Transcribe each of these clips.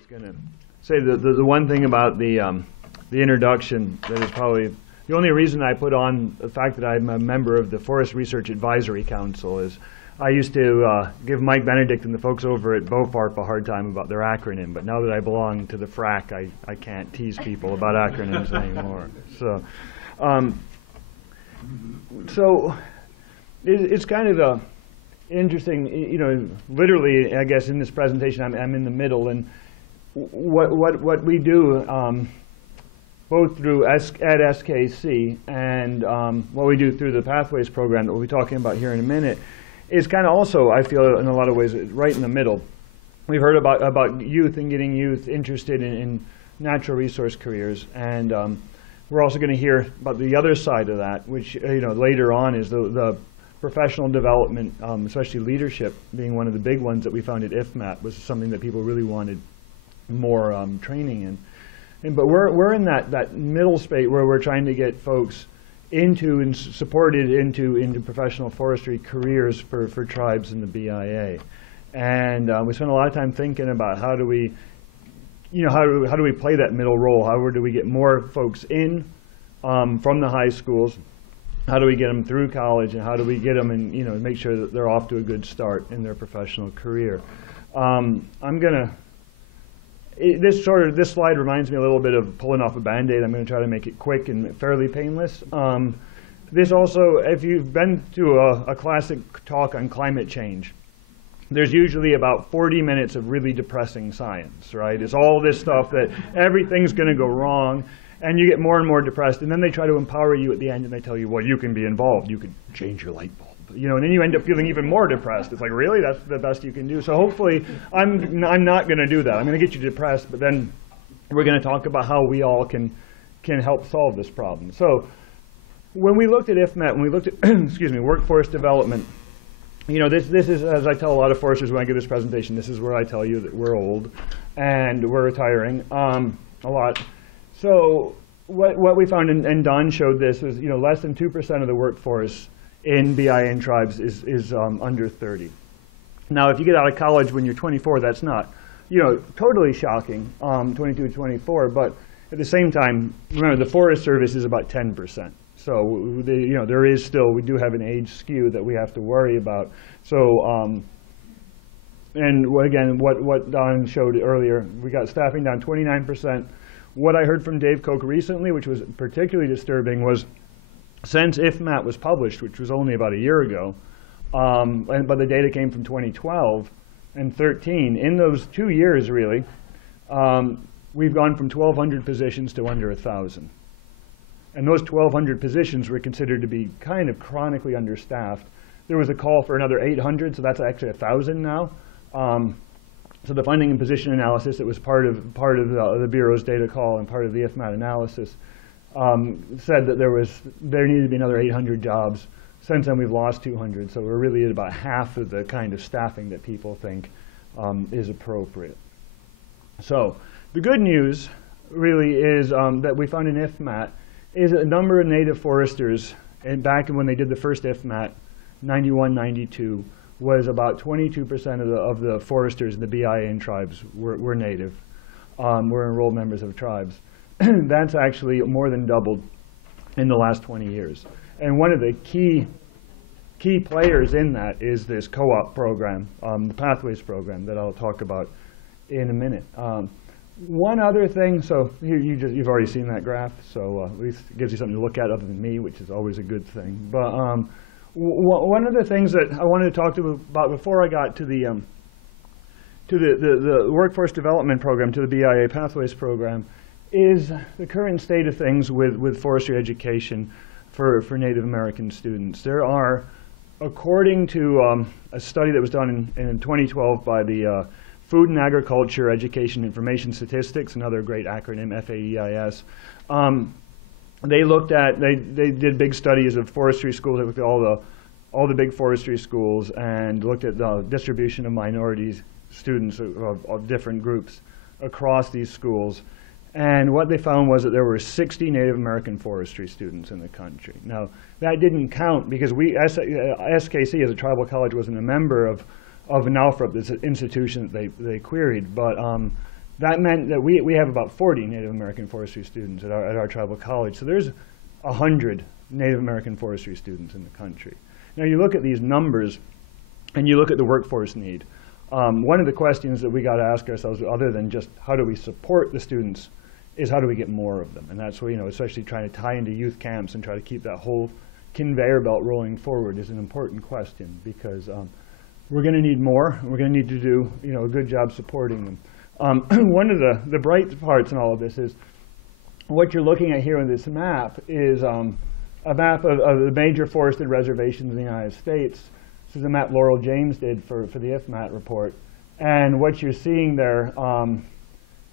was going to say the one thing about the introduction that is probably the only reason I put on the fact that I'm a member of the Forest Research Advisory Council is I used to give Mike Benedict and the folks over at BOFARP a hard time about their acronym, but now that I belong to the FRAC, I can't tease people about acronyms anymore. So, it's kind of interesting, you know, literally, I guess, in this presentation, I'm in the middle, and what we do, both through at SKC and what we do through the Pathways program that we'll be talking about here in a minute, is kind of also, I feel, in a lot of ways, right in the middle. We've heard about youth and getting youth interested in natural resource careers, and we're also going to hear about the other side of that, which, you know, later on is the professional development, especially leadership being one of the big ones that we found at IFMAT, was something that people really wanted more training in. But we're in that middle space where we're trying to get folks into and supported into professional forestry careers for tribes in the BIA. And we spent a lot of time thinking about how do we, you know, how do we play that middle role? How do we get more folks in from the high schools? How do we get them through college, and how do we get them and, you know, make sure that they're off to a good start in their professional career? This slide reminds me a little bit of pulling off a Band-Aid. I'm going to try to make it quick and fairly painless. This also, if you've been to a classic talk on climate change, there's usually about 40 minutes of really depressing science, right? It's all this stuff that everything's going to go wrong, and you get more and more depressed, and then they try to empower you at the end, and they tell you, well, you can be involved. You can change your light bulb. You know, and then you end up feeling even more depressed. It's like, really? That's the best you can do? So hopefully, I'm not going to do that. I'm going to get you depressed, but then we're going to talk about how we all can help solve this problem. So when we looked at IFMET, when we looked at, excuse me, workforce development, you know, this is, as I tell a lot of foresters when I give this presentation, this is where I tell you that we're old and we're retiring a lot. So what we found, and Don showed this, was, you know, less than 2% of the workforce in BIN tribes is under 30. Now, if you get out of college when you're 24, that's not, you know, totally shocking, 22, 24. But at the same time, remember, the Forest Service is about 10%. So, you know, there is still, we do have an age skew that we have to worry about. So, and again, what Don showed earlier, we got staffing down 29%. What I heard from Dave Koch recently, which was particularly disturbing, was since IFMAT was published, which was only about a year ago, but the data came from 2012 and 13, in those 2 years really, we've gone from 1,200 positions to under 1,000. And those 1,200 positions were considered to be kind of chronically understaffed. There was a call for another 800, so that's actually 1,000 now. So the funding and position analysis that was part of the Bureau's data call and part of the IFMAT analysis said that there needed to be another 800 jobs. Since then, we've lost 200, so we're really at about half of the kind of staffing that people think is appropriate. So the good news really is that we found in IFMAT is a number of native foresters, and back when they did the first IFMAT, 91, 92, was about 22% of the foresters in the BIN tribes were native, were enrolled members of tribes. That's actually more than doubled in the last 20 years. And one of the key players in that is this co-op program, the Pathways program that I'll talk about in a minute. One other thing, so you've already seen that graph, so at least it gives you something to look at other than me, which is always a good thing. But one of the things that I wanted to talk to you about before I got to the workforce development program, to the BIA Pathways program, is the current state of things with forestry education for Native American students. There are, according to a study that was done in 2012 by the Food and Agriculture Education Information Statistics, another great acronym, FAEIS, they did big studies of forestry schools. They looked at all the big forestry schools and looked at the distribution of minorities, students of different groups across these schools. And what they found was that there were 60 Native American forestry students in the country. Now, that didn't count because SKC as a tribal college wasn't a member of NALFREP, this institution that they queried. But That meant that we have about 40 Native American forestry students at our tribal college. So there's 100 Native American forestry students in the country. Now you look at these numbers and you look at the workforce need. One of the questions that we got to ask ourselves, other than just how do we support the students, is how do we get more of them? And that's where, especially trying to tie into youth camps and try to keep that whole conveyor belt rolling forward is an important question, because we're going to need more. We're going to need to do a good job supporting them. One of the bright parts in all of this is what you're looking at here on this map is a map of the major forested reservations in the United States. This is a map Laurel James did for the IFMAT report. And what you're seeing there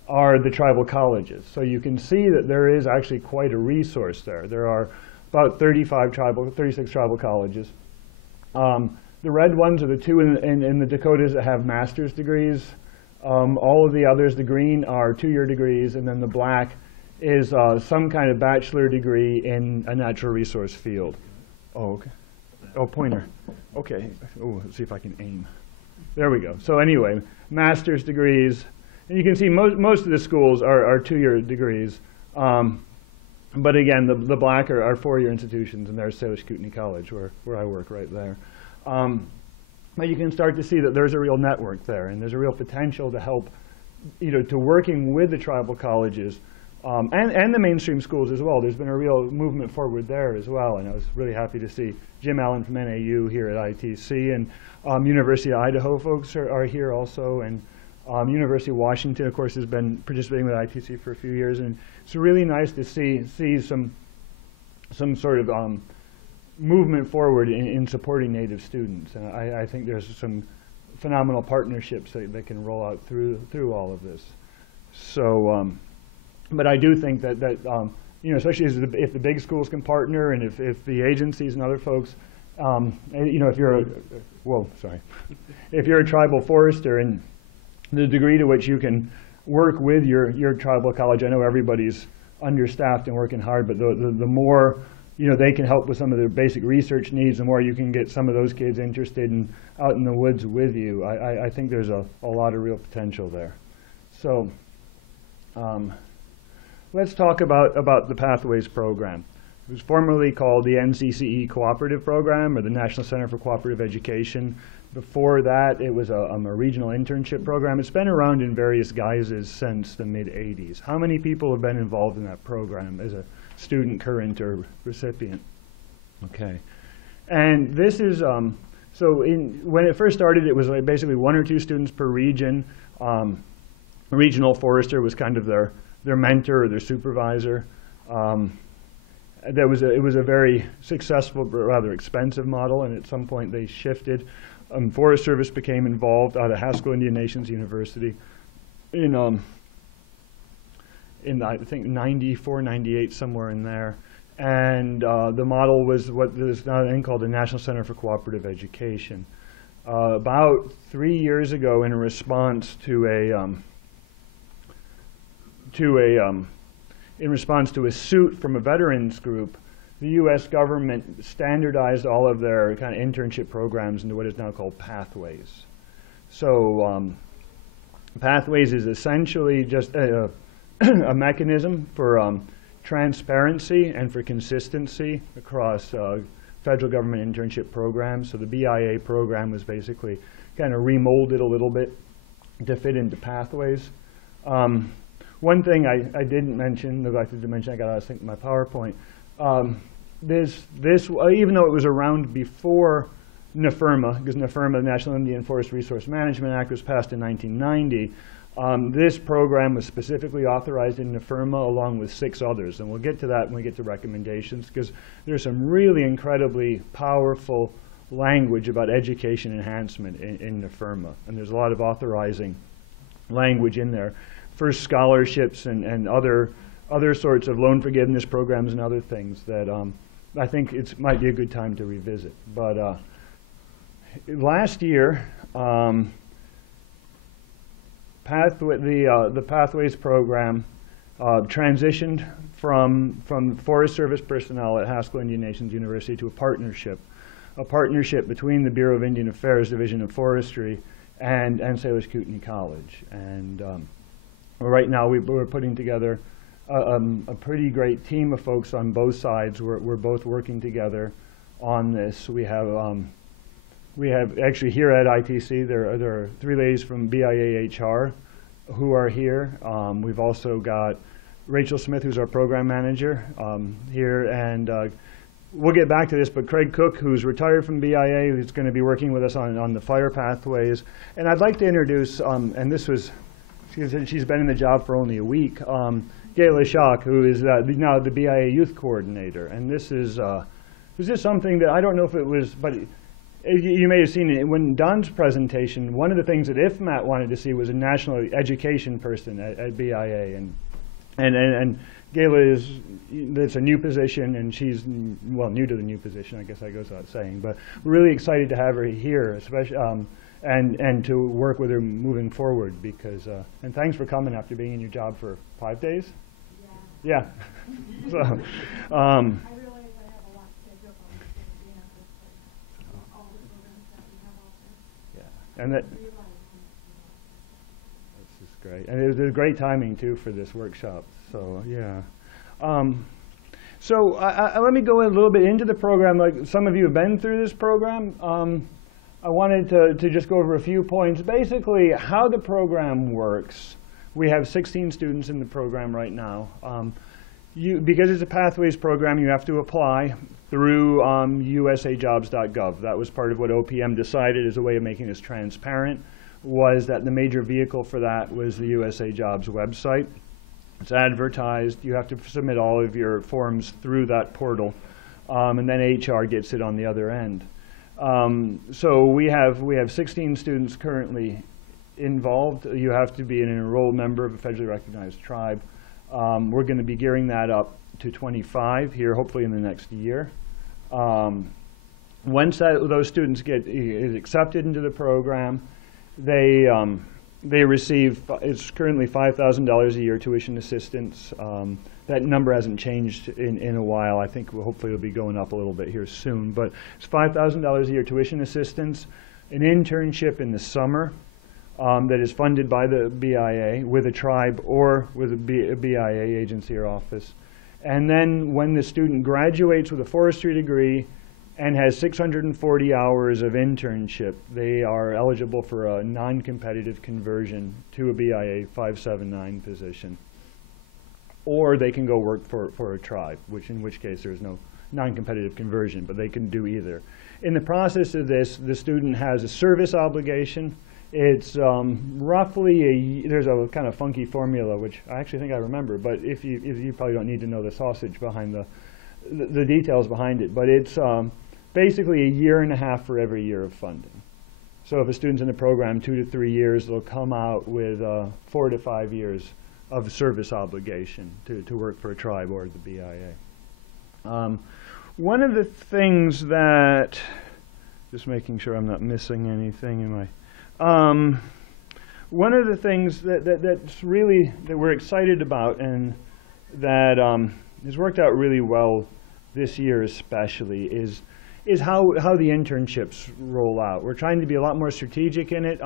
are the tribal colleges. So you can see that there is actually quite a resource there. There are about 36 tribal colleges. The red ones are the two in the Dakotas that have master's degrees. All of the others, the green, are two-year degrees, and then the black is some kind of bachelor degree in a natural resource field. Oh, okay. Oh, pointer. Okay. Oh, let's see if I can aim. There we go. So anyway, master's degrees. And you can see most of the schools are two-year degrees. But again, the black are four-year institutions, and there's Salish Kootenai College, where I work right there. But you can start to see that there's a real network there, and there's a real potential to help, to working with the tribal colleges and the mainstream schools as well. There's been a real movement forward there as well, and I was really happy to see Jim Allen from NAU here at ITC, and University of Idaho folks are here also, and University of Washington, of course, has been participating with ITC for a few years, and it's really nice to see some sort of movement forward in supporting Native students. And I think there's some phenomenal partnerships that can roll out through all of this. So, but I do think that especially if the big schools can partner, and if the agencies and other folks, if you're a tribal forester, and the degree to which you can work with your tribal college, I know everybody's understaffed and working hard, but the more they can help with some of their basic research needs, the more you can get some of those kids interested and out in the woods with you. I think there's a lot of real potential there. So let's talk about the Pathways program. It was formerly called the NCCE Cooperative Program, or the National Center for Cooperative Education. Before that, it was a regional internship program. It's been around in various guises since the mid-'80s. How many people have been involved in that program as a student, current, or recipient? Okay. And this is, when it first started, it was basically 1 or 2 students per region. A regional forester was kind of their mentor or their supervisor. It was a very successful but rather expensive model, and at some point they shifted. Forest Service became involved out of Haskell Indian Nations University in I think 94, 98, somewhere in there. And the model was what is now then called the National Center for Cooperative Education. About 3 years ago, in response to a suit from a veterans group, the U.S. government standardized all of their kind of internship programs into what is now called Pathways. So Pathways is essentially just a mechanism for transparency and for consistency across federal government internship programs. So the BIA program was basically kind of remolded a little bit to fit into Pathways. One thing I didn't mention, neglected to mention, I got to think my PowerPoint. This even though it was around before NFIRMA, because NFIRMA, the National Indian Forest Resource Management Act, was passed in 1990, this program was specifically authorized in NFIRMA along with 6 others. And we'll get to that when we get to recommendations, because there's some really incredibly powerful language about education enhancement in NFIRMA. And there's a lot of authorizing language in there for scholarships and other sorts of loan forgiveness programs and other things that I think it might be a good time to revisit. But last year, the Pathways program transitioned from Forest Service personnel at Haskell Indian Nations University to a partnership between the Bureau of Indian Affairs Division of Forestry and Salish Kootenai College. And right now we're putting together a pretty great team of folks on both sides. We're both working together on this. We have actually here at ITC, there are 3 ladies from BIA HR who are here. We've also got Rachel Smith, who's our program manager here, and we'll get back to this, but Craig Cook, who's retired from BIA, who's going to be working with us on the fire pathways. And I'd like to introduce, and this was, she's been in the job for only a week, Gayla Schock, who is now the BIA Youth Coordinator. And this is something that I don't know if it was, but you may have seen it when Don's presentation. One of the things that IFMAT wanted to see was a national education person at BIA, and Gayla it's a new position, and she's, well, new to the new position, I guess that goes without saying, but we're really excited to have her here, especially, and to work with her moving forward, because, and thanks for coming after being in your job for 5 days? Yeah. Yeah. So, I realize I have a lot to catch up on being at this place, all the programs that we have out there. Yeah, and that. This is great, and it was great timing too for this workshop. So yeah. So let me go a little bit into the program. Like some of you have been through this program. I wanted to just go over a few points. Basically, how the program works. We have 16 students in the program right now. Because it's a Pathways program, you have to apply through usajobs.gov. That was part of what OPM decided as a way of making this transparent, was that the major vehicle for that was the USA Jobs website. It's advertised. You have to submit all of your forms through that portal, and then HR gets it on the other end. So we have 16 students currently involved. You have to be an enrolled member of a federally recognized tribe. We're going to be gearing that up to 25 here, hopefully in the next year. Once those students get accepted into the program, they receive, it's currently $5,000 a year tuition assistance. That number hasn't changed in a while. I think hopefully it'll be going up a little bit here soon. But it's $5,000 a year tuition assistance, an internship in the summer that is funded by the BIA with a tribe or with a BIA agency or office. And then when the student graduates with a forestry degree and has 640 hours of internship, they are eligible for a non-competitive conversion to a BIA 579 position. Or they can go work for a tribe, in which case there's no non-competitive conversion, but they can do either. In the process of this, the student has a service obligation. It's roughly there's a kind of funky formula, which I actually think I remember, but if you probably don't need to know the sausage behind the details behind it, but it's basically a year and a half for every year of funding. So if a student's in the program 2 to 3 years, they'll come out with 4 to 5 years of service obligation to work for a tribe or the BIA. One of the things that, just making sure I'm not missing anything in my, one of the things that's really, that we're excited about and that has worked out really well this year especially is how the internships roll out. We're trying to be a lot more strategic in it.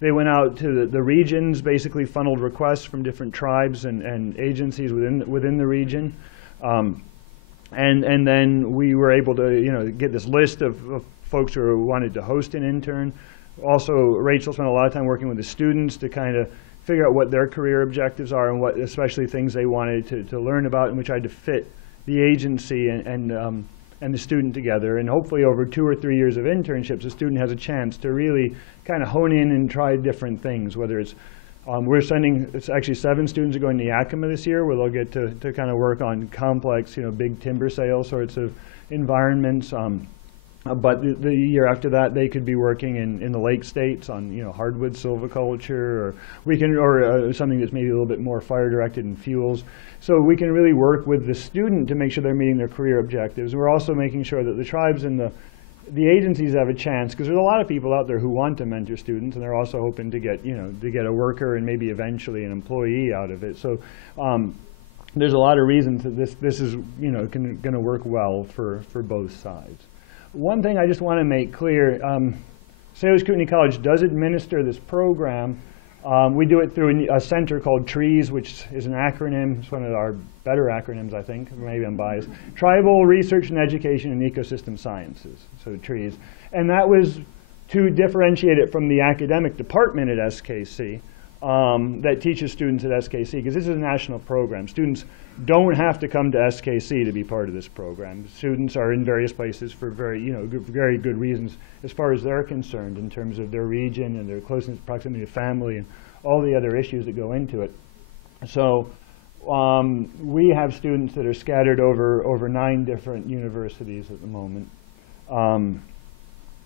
They went out to the regions, basically funneled requests from different tribes and agencies within the region. And then we were able to get this list of folks who wanted to host an intern. Also, Rachel spent a lot of time working with the students to kind of figure out what their career objectives are and what especially things they wanted to learn about, and we tried to fit the agency and the student together. And hopefully over 2 or 3 years of internships, the student has a chance to really kind of hone in and try different things, whether it's it's actually 7 students are going to Yakima this year, where they'll get to kind of work on complex, big timber sale sorts of environments. But the year after that, they could be working in the lake states on hardwood silviculture, or something that's maybe a little bit more fire directed and fuels. So we can really work with the student to make sure they're meeting their career objectives. We're also making sure that the tribes and the agencies have a chance, because there's a lot of people out there who want to mentor students, and they're also hoping to get a worker and maybe eventually an employee out of it. So there's a lot of reasons that this is going to work well for both sides. One thing I just want to make clear, Salish Kootenai College does administer this program, We do it through a center called TREES, which is an acronym. It's one of our better acronyms, I think. Maybe I'm biased. Tribal Research and Education in Ecosystem Sciences, so TREES. And that was to differentiate it from the academic department at SKC that teaches students at SKC, because this is a national program. Students don't have to come to SKC to be part of this program. Students are in various places for very good reasons as far as they're concerned in terms of their region and their closeness, proximity to family, and all the other issues that go into it. So we have students that are scattered over 9 different universities at the moment.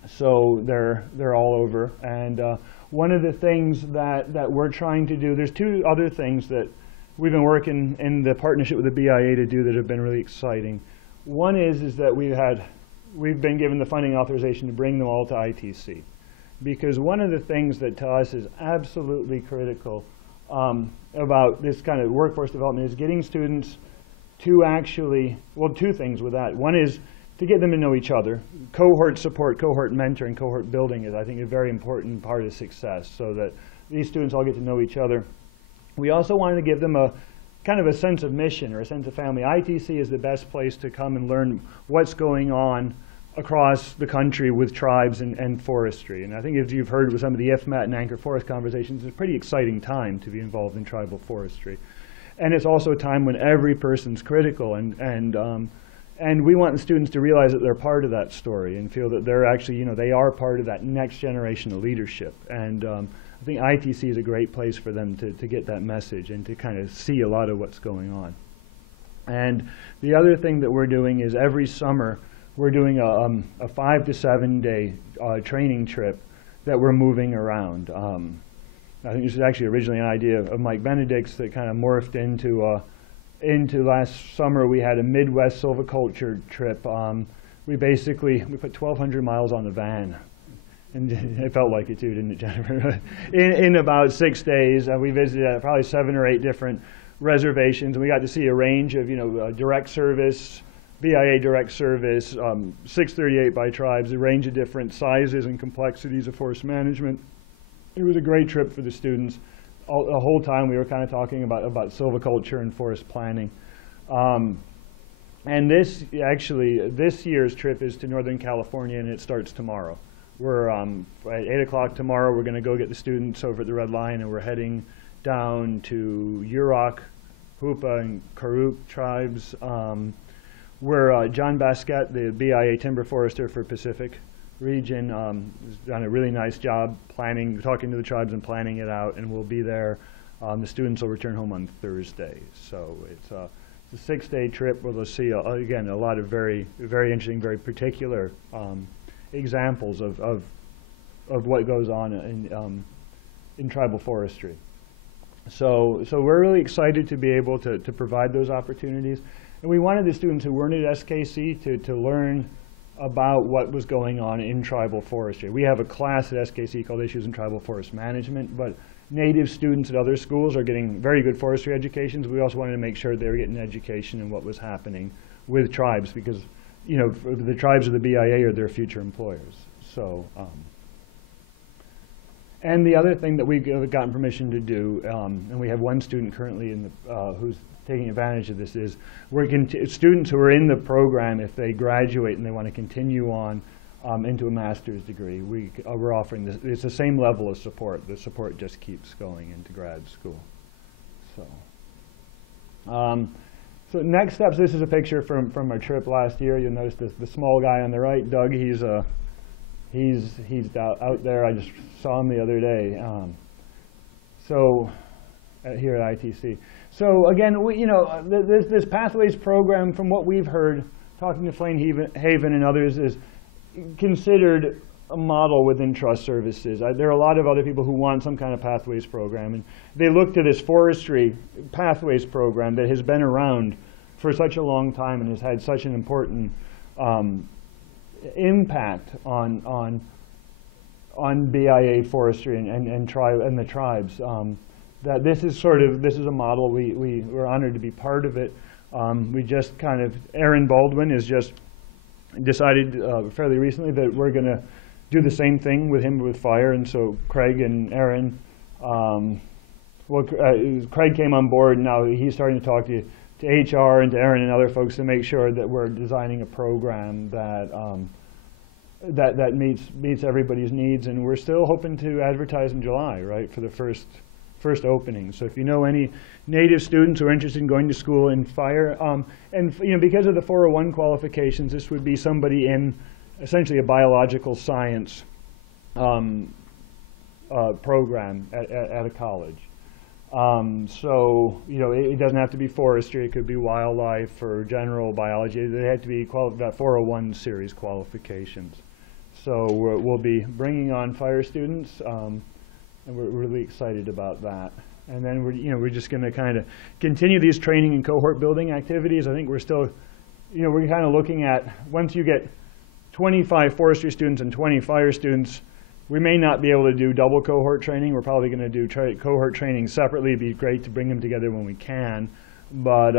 So they're all over. And one of the things that we're trying to do, there's 2 other things that we've been working in the partnership with the BIA to do that have been really exciting. One is that we've been given the funding authorization to bring them all to ITC. Because one of the things that to us is absolutely critical about this kind of workforce development is getting students to actually, well, 2 things with that. One is to get them to know each other. Cohort support, cohort mentoring, cohort building is, I think, a very important part of success, so that these students all get to know each other. We also wanted to give them a kind of a sense of mission or a sense of family. ITC is the best place to come and learn what's going on across the country with tribes and forestry. And I think as you've heard with some of the IFMAT and Anchor Forest conversations, it's a pretty exciting time to be involved in tribal forestry. And it's also a time when every person's critical, and we want the students to realize that they're part of that story and feel that they're actually, they are part of that next generation of leadership. And I think ITC is a great place for them to get that message and to kind of see a lot of what's going on. And the other thing that we're doing is every summer we're doing a 5 to 7 day training trip that we're moving around. I think this is actually originally an idea of Mike Benedict's that kind of morphed into last summer. We had a Midwest silviculture trip. We put 1,200 miles on the van. And it felt like it too, didn't it, Jennifer? in about 6 days, we visited probably 7 or 8 different reservations, and we got to see a range of, direct service, BIA direct service, 638 by tribes, a range of different sizes and complexities of forest management. It was a great trip for the students. The whole time we were kind of talking about silviculture and forest planning. And this year's trip is to Northern California, and it starts tomorrow. We're at 8 o'clock tomorrow. We're going to go get the students over at the Red Lion, and we're heading down to Yurok, Hupa, and Karuk tribes, where John Basquette, the BIA timber forester for Pacific region, has done a really nice job talking to the tribes and planning it out, and we'll be there. The students will return home on Thursday. So it's a 6-day trip where they'll see, again, a lot of very, very interesting, very particular examples of what goes on in tribal forestry. So we're really excited to be able to provide those opportunities. And we wanted the students who weren't at SKC to learn about what was going on in tribal forestry. We have a class at SKC called Issues in Tribal Forest Management, but native students at other schools are getting very good forestry educations. We also wanted to make sure they were getting education in what was happening with tribes, because the tribes of the BIA are their future employers. So, and the other thing that we've gotten permission to do, and we have one student currently who's taking advantage of this, is students who are in the program, if they graduate and they want to continue on into a master's degree, we're offering this. It's the same level of support. The support just keeps going into grad school. So next steps, this is a picture from our trip last year. You'll notice the small guy on the right, Doug, he's out there. I just saw him the other day. Here at ITC. So again, this Pathways program, from what we've heard, talking to Flame Haven and others, is considered a model within trust services. There are a lot of other people who want some kind of Pathways program, and they look to this forestry Pathways program that has been around for such a long time and has had such an important impact on BIA forestry and the tribes. That this is a model. We're honored to be part of it. We just Aaron Baldwin has just decided fairly recently that we're going to do the same thing with him with fire, and so Craig and Aaron Well, Craig came on board, and now he's starting to talk to HR and to Aaron and other folks to make sure that we're designing a program that that meets everybody's needs. And we're still hoping to advertise in July, right, for the first opening. So if you know any native students who are interested in going to school in fire, and because of the 401 qualifications, this would be somebody in essentially a biological science program at a college. So it doesn't have to be forestry. It could be wildlife or general biology. They have to be that 401 series qualifications. So we'll be bringing on fire students, and we're really excited about that. And then we're just going to kind of continue these training and cohort building activities. I think we're still, we're kind of looking at, once you get 25 forestry students and 20 fire students, we may not be able to do double cohort training. We're probably going to do cohort training separately. It'd be great to bring them together when we can, but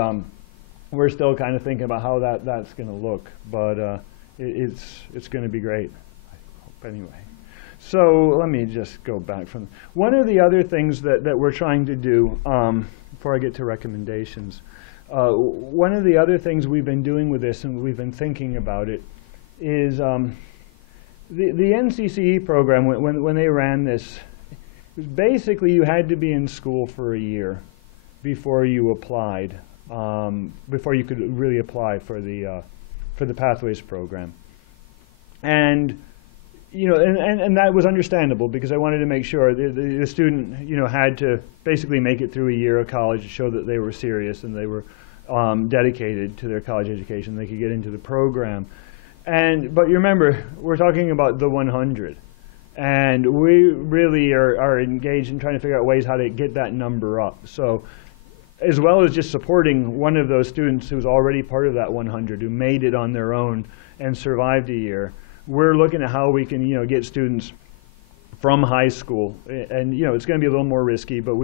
we're still kind of thinking about how that's going to look. But it's going to be great, I hope, anyway. So let me just go back from one of the other things that we're trying to do before I get to recommendations. One of the other things we've been doing with this, and we've been thinking about it, is the NCCE program, when they ran this, it was basically you had to be in school for a year before you applied, before you could really apply for the Pathways program. And and that was understandable, because I wanted to make sure the student had to basically make it through a year of college to show that they were serious and they were dedicated to their college education. They could get into the program. But you remember, we're talking about the 100. And we really are engaged in trying to figure out ways how to get that number up. So as well as just supporting one of those students who's already part of that 100, who made it on their own and survived a year, we're looking at how we can get students from high school. And it's going to be a little more risky, but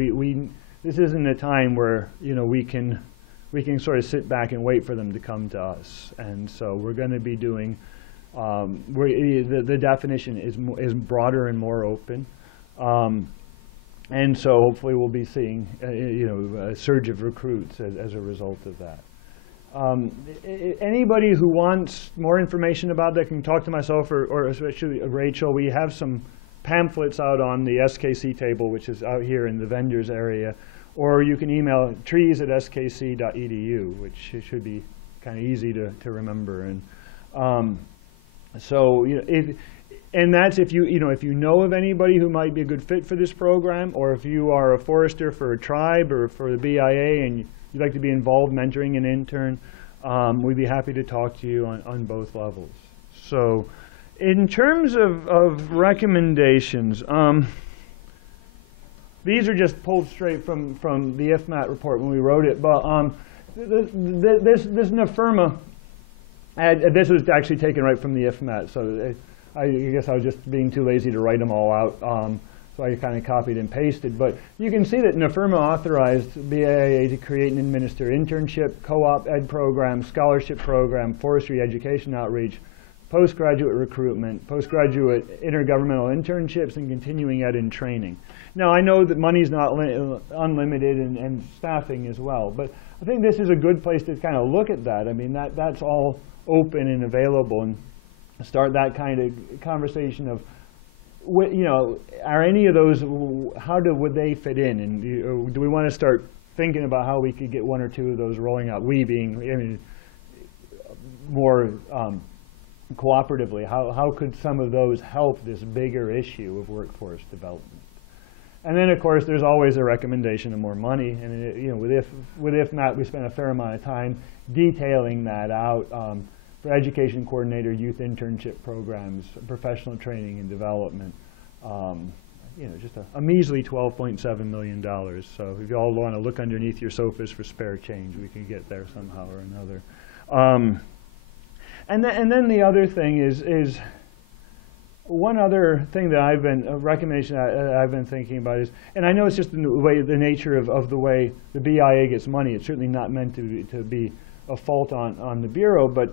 this isn't a time where we can sort of sit back and wait for them to come to us. And so we're going to be doing, the definition is broader and more open. And so hopefully we'll be seeing a surge of recruits as a result of that. Anybody who wants more information about that can talk to myself or especially Rachel. We have some pamphlets out on the SKC table, which is out here in the vendors area. Or you can email trees@skc.edu, which should be kind of easy to remember. And and that's if you know of anybody who might be a good fit for this program, or if you are a forester for a tribe or for the BIA and you'd like to be involved mentoring an intern, we'd be happy to talk to you on both levels. So in terms of recommendations, these are just pulled straight from the IFMAT report when we wrote it, but this NFIRMA, this was actually taken right from the IFMAT, so I guess I was just being too lazy to write them all out, so I kind of copied and pasted. But you can see that NFIRMA authorized BIA to create and administer internship, co-op ed program, scholarship program, forestry education outreach, postgraduate recruitment, postgraduate intergovernmental internships, and continuing ed and training. Now, I know that money's not unlimited and staffing as well, but I think this is a good place to kind of look at that. I mean, that's all open and available, and start that kind of conversation of, are any of those, would they fit in? And do we want to start thinking about how we could get one or two of those rolling out? We being, more cooperatively, how could some of those help this bigger issue of workforce development? And then, of course, there's always a recommendation of more money. And with IFMAT, we spent a fair amount of time detailing that out for education coordinator, youth internship programs, professional training and development. Just a measly $12.7 million. So if you all want to look underneath your sofas for spare change, we can get there somehow or another. And then the other thing is one other thing that a recommendation I've been thinking about is, and I know it's just the nature of the way the BIA gets money. It's certainly not meant to be a fault on the Bureau, but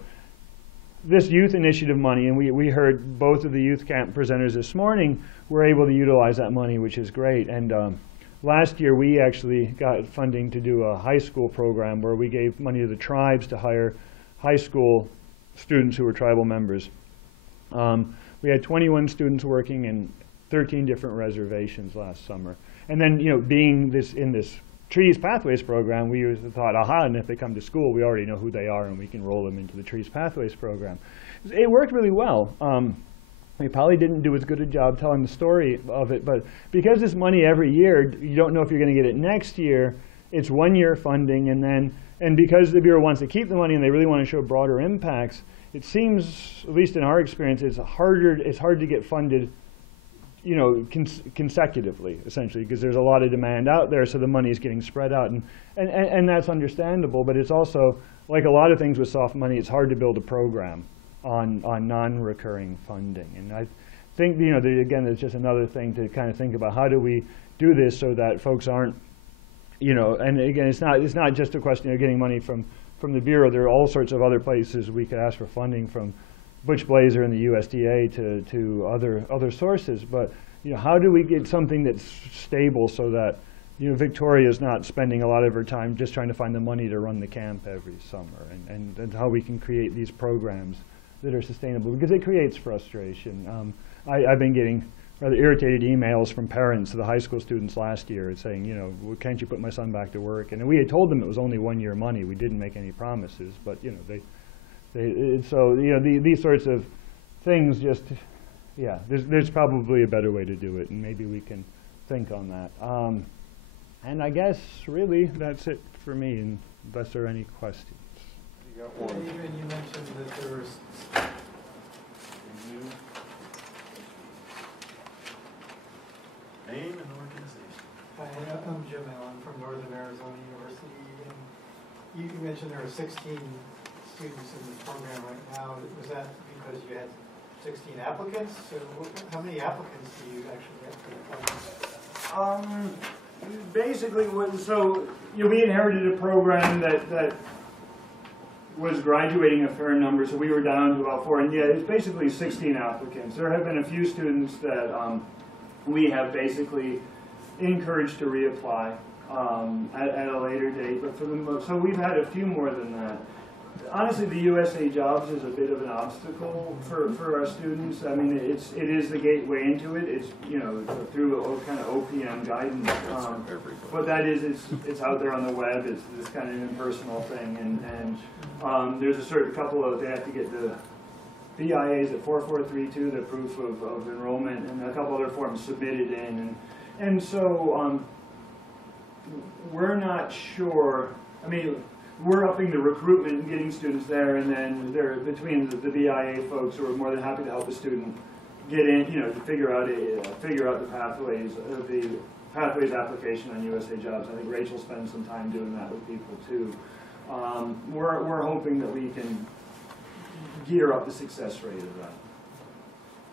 this youth initiative money, and we heard both of the youth camp presenters this morning were able to utilize that money, which is great. And last year we actually got funding to do a high school program where we gave money to the tribes to hire high school students who were tribal members. We had 21 students working in 13 different reservations last summer. And then, being in this Trees Pathways program, we thought, aha, and if they come to school, we already know who they are and we can roll them into the Trees Pathways program. It worked really well. We probably didn't do as good a job telling the story of it, but because this money every year, you don't know if you're going to get it next year, it's 1 year funding, and because the Bureau wants to keep the money and they really want to show broader impacts, it seems, at least in our experience, it's hard to get funded consecutively, essentially, because there's a lot of demand out there, so the money is getting spread out, and that's understandable, but it's also, like a lot of things with soft money, it's hard to build a program on non-recurring funding. And I think, again, it's just another thing to kind of think about, how do we do this so that folks aren't, and again, it's not just a question of getting money from the Bureau. There are all sorts of other places we could ask for funding, from Butch Blazer and the USDA to other sources. But how do we get something that's stable so that Victoria is not spending a lot of her time just trying to find the money to run the camp every summer, and how we can create these programs that are sustainable, because it creates frustration. I've been getting rather irritated emails from parents of the high school students last year saying, well, can't you put my son back to work? And we had told them it was only 1 year money. We didn't make any promises, but these sorts of things just, there's probably a better way to do it, and maybe we can think on that. And I guess really that's it for me, unless there are any questions. You got one. Adrian, you mentioned that there was Name and organization. Hi, I'm Jim Allen from Northern Arizona University, and you mentioned there are 16 students in this program right now. Was that because you had 16 applicants? So how many applicants do you actually get for the program? Basically, we inherited a program that was graduating a fair number, so we were down to about 4, and it's basically 16 applicants. There have been a few students that we have basically encouraged to reapply at a later date, but for the most, so we've had a few more than that. Honestly, the USA Jobs is a bit of an obstacle for our students. I mean, it is the gateway into it. It's through a kind of OPM guidance. What that is, it's out there on the web. It's this kind of impersonal thing, and there's a certain couple of, they have to get the BIAs at 4432, the proof of enrollment, and a couple other forms submitted in, and so we're not sure. I mean, we're upping the recruitment and getting students there, and then between the BIA folks who are more than happy to help a student get in, to figure out the pathways application on USA Jobs. I think Rachel spends some time doing that with people too. We're hoping that we can gear up the success rate of that.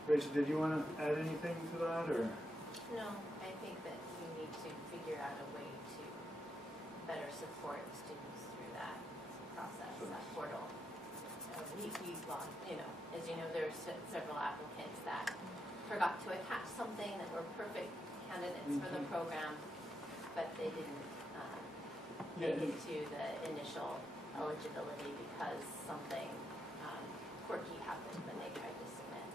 Rachel, did you want to add anything to that, or? No, I think that we need to figure out a way to better support students through that process, that portal. We lost, as you know, there's several applicants that forgot to attach something that were perfect candidates for the program, but they didn't make it to the initial eligibility because something quirky happened when they tried to submit.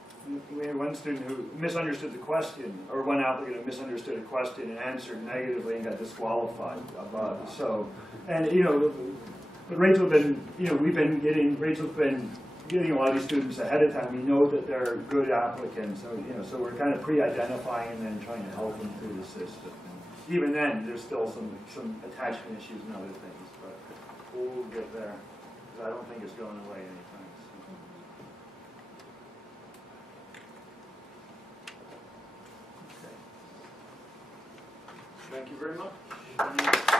We had one student who misunderstood the question, or one applicant who misunderstood a question and answered negatively and got disqualified. But Rachel's been, Rachel's been getting a lot of these students ahead of time. We know that they're good applicants, so we're kind of pre-identifying and then trying to help them through the system. And even then, there's still some attachment issues and other things, but we'll get there, because I don't think it's going away anytime soon. Thank you very much.